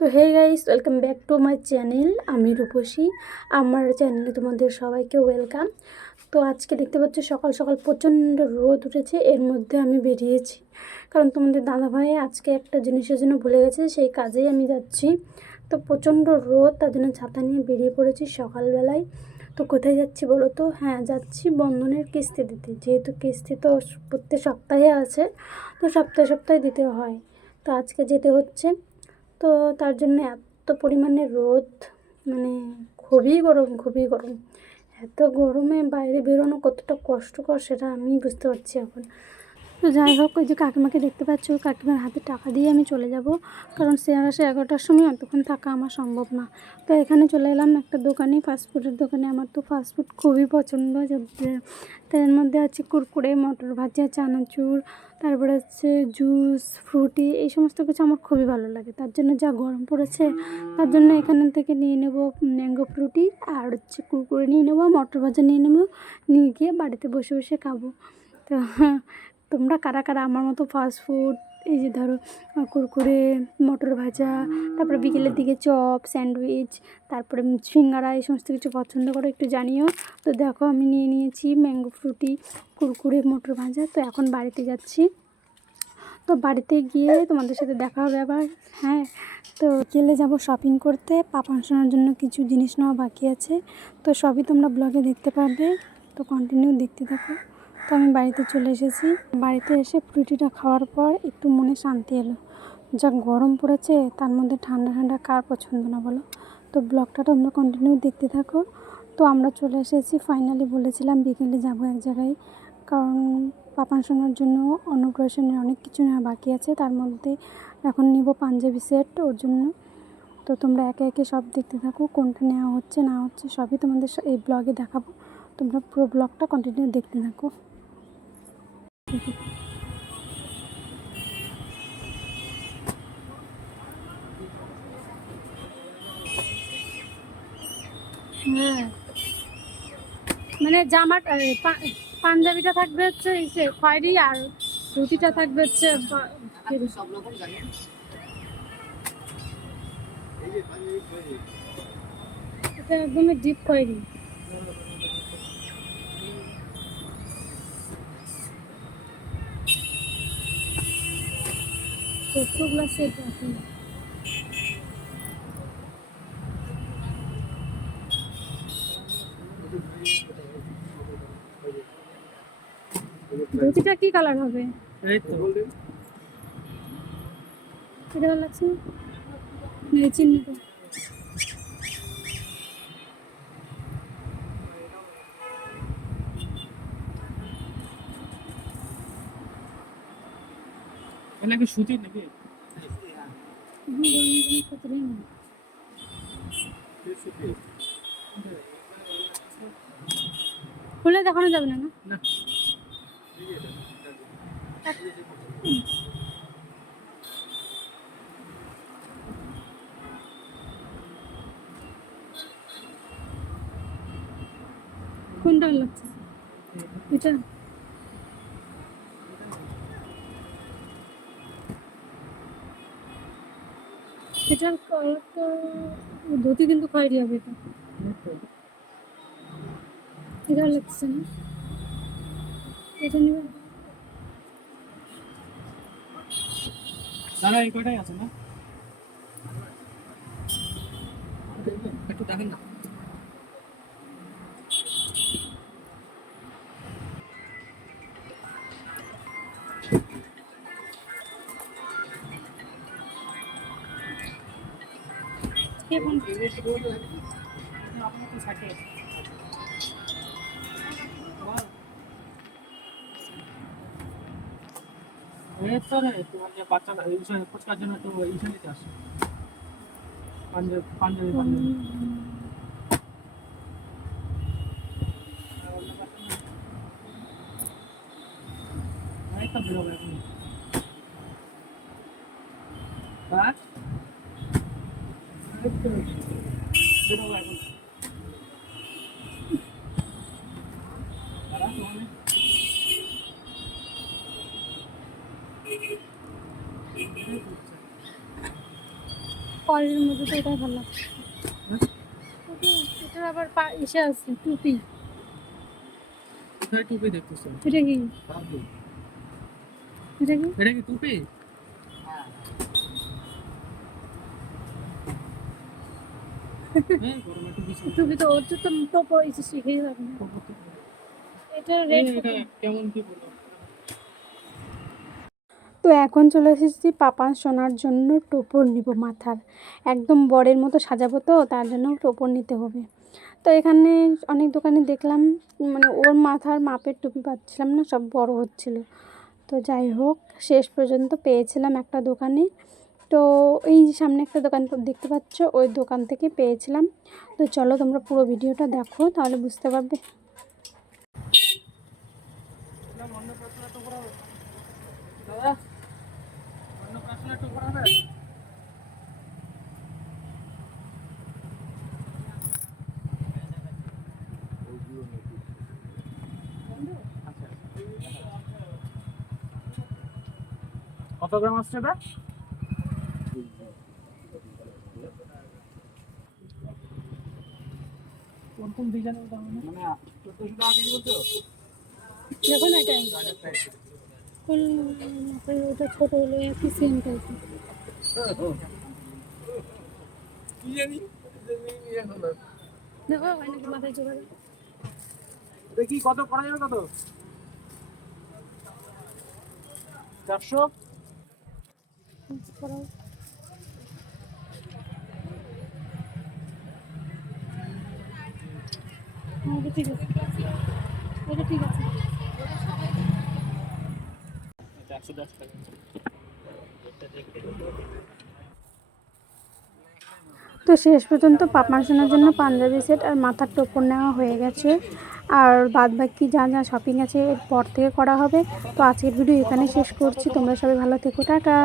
তো hey guys, welcome back to my channel. আমি রূপসী। আমার চ্যানেলে তোমাদের সবাইকে ওয়েলকাম। তো আজকে দেখতে পাচ্ছ সকাল সকাল প্রচণ্ড রোদ উঠেছে, এর মধ্যে আমি বেরিয়েছি কারণ তোমাদের দাদাভাই আজকে একটা জিনিসের জন্য ভুলে গেছে, সেই কাজেই আমি যাচ্ছি। তো প্রচণ্ড রোদ, তার জন্য ছাতা নিয়ে বেরিয়ে পড়েছি সকালবেলায়। তো কোথায় যাচ্ছি বলো তো? হ্যাঁ, যাচ্ছি বন্ধনের কিস্তি দিতে, যেহেতু কিস্তি তো প্রত্যেক সপ্তাহে আছে, তো সপ্তাহে সপ্তাহে দিতে হয়। তো আজকে যেতে হচ্ছে। তো তার জন্য এত পরিমাণে রোদ, মানে খুবই গরম, খুবই গরম। এত গরমে বাইরে বেরোনো কতটা কষ্টকর সেটা আমি বুঝতে পারছি এখন। তো যাই হোক, ওই যে কাকিমাকে দেখতে পাচ্ছ, কাকিমার হাতে টাকা দিয়ে আমি চলে যাব, কারণ সে 11টার সময় অতক্ষণ থাকা আমার সম্ভব না। তো এখানে চলে এলাম একটা দোকানে, ফাস্টফুডের দোকানে। আমার তো ফাস্টফুড খুবই পছন্দ। তার মধ্যে আছে কুরকুরে, মটর ভাজা, চানাচুর, তারপরে হচ্ছে জুস, ফ্রুটি, এই সমস্ত কিছু আমার খুবই ভালো লাগে। তার জন্য যা গরম পড়েছে, তার জন্য এখান থেকে নিয়ে নেব ম্যাঙ্গো ফ্রুটি, আর হচ্ছে কুরকুরে নিয়ে নেব, মটর ভাজা নিয়ে নেব, নিয়ে গিয়ে বাড়িতে বসে বসে খাবো। তো তোমরা কারা কারা আমার মতো ফাস্টফুড, এই যে ধরো কুরকুরে, মটর ভাজা, তারপরে বিকেলের দিকে চপ, স্যান্ডউইচ, তারপরে সিঙ্গারা, এই সমস্ত কিছু পছন্দ করো একটু জানিও। তো দেখো, আমি নিয়ে নিয়েছি ম্যাঙ্গো ফ্রুটি, কুরকুরে, মটর ভাজা। তো এখন বাড়িতে যাচ্ছি। তো বাড়িতে গিয়ে তোমাদের সাথে দেখা হবে আবার। হ্যাঁ, তো গেলে যাব শপিং করতে, পাপন শোনার জন্য কিছু জিনিস নেওয়া বাকি আছে। তো সবই তোমরা ব্লগে দেখতে পাবে, তো কন্টিনিউ দেখতে থাকো। তো আমি বাড়িতে চলে এসেছি। বাড়িতে এসে ফ্রুটিটা খাওয়ার পর একটু মনে শান্তি এলো। যা গরম পড়েছে, তার মধ্যে ঠান্ডা ঠান্ডা কার পছন্দ না বলো? তো ব্লগটা তোমরা কন্টিনিউ দেখতে থাকো। তো আমরা চলে এসেছি ফাইনালি। বলেছিলাম বিকেলে যাব এক জায়গায়, কারণ পাপান শোনার জন্য অন্নপ্রাশনের অনেক কিছু নেওয়া বাকি আছে। তার মধ্যে এখন নিব পাঞ্জাবি সেট ওর জন্য। তো তোমরা একে একে সব দেখতে থাকো, কোনটা নেওয়া হচ্ছে না হচ্ছে সবই তোমাদের এই ব্লগে দেখাবো। তোমরা পুরো ব্লগটা কন্টিনিউ দেখতে থাকো। হ্যাঁ, মানে জামার পাঞ্জাবিটা থাকবে হচ্ছে খয়েরি, আর ধুতিটা থাকবে হচ্ছে এটা একদমই ডিপ খয়েরি। কতগুলো সেট আছে। ধুতিটা কি কালার হবে? এটা ভালো লাগছে না? এই চিহ্নটা নাকি সুতির নাকি খুলে দেখানো যাবে না? না কোনটা ভালো লাগছে? এটা এটার কালার তো ধুতি কিন্তু খয়েরি হবে। এটা ভালো লাগছে না? এটা নিবে। দাদা এই কয়টাই আছে না একটু দেখেন না কে ফোন আপনার কি থাকে তো তোমার যে বাচ্চারা এই বিষয়ে ফুচকার জন্য তো ইসে নিতে আসে পাঞ্জাবি পাঞ্জাবি পাঞ্জাবি একটা বেরোবে এখন হ্যাঁ বেরোবে এখন কলের মধ্যে তো এটাই ভালো লাগছে। এটার আবার এসে আছে টুপি। কোথায় টুপি দেখতেছো? এটা কি? এটা কি? এটা কি টুপি? গরমে একটু বেশি। টুপি তো ওর তো টপ এসে শিখেই যাবে না। এটা রেড এটা কেমন কি বলো? তো এখন চলে এসেছি পাপান সোনার জন্য টোপর নিব মাথার, একদম বরের মতো সাজাবো, তো তার জন্য টোপর নিতে হবে। তো এখানে অনেক দোকানে দেখলাম, মানে ওর মাথার মাপের টুপি পাচ্ছিলাম না, সব বড় হচ্ছিল। তো যাই হোক, শেষ পর্যন্ত পেয়েছিলাম একটা দোকানে। তো এই যে সামনে একটা দোকান দেখতে পাচ্ছ, ওই দোকান থেকে পেয়েছিলাম। তো চলো তোমরা পুরো ভিডিওটা দেখো, তাহলে বুঝতে পারবে। অন্নপ্রাশনে টোপর হবে দাদা, অন্নপ্রাশনে টোপর হবে। কত গ্রাম আসছে এটা? কোন ডিজাইনের দাম মানে 1400 টাকা কেজি বলছো? দেখো না এটাই ফুল, ওটা ছোটো হলো একটু সেম টাইপের। কি জানি দেখো হয় নাকি মাথায় জোগাড়। দেখি কত করা যাবে, কত 400? করাও। এটা ঠিক আছে, এটা ঠিক আছে। 110 টাকা। তো শেষ পর্যন্ত পাপান সোনার জন্য পাঞ্জাবি সেট আর মাথার টোপর নেওয়া হয়ে গেছে। আর বাদ বাকি যা যা শপিং আছে এরপর থেকে করা হবে। তো আজকের ভিডিও এখানে শেষ করছি, তোমরা সবাই ভালো থেকো, টাটা।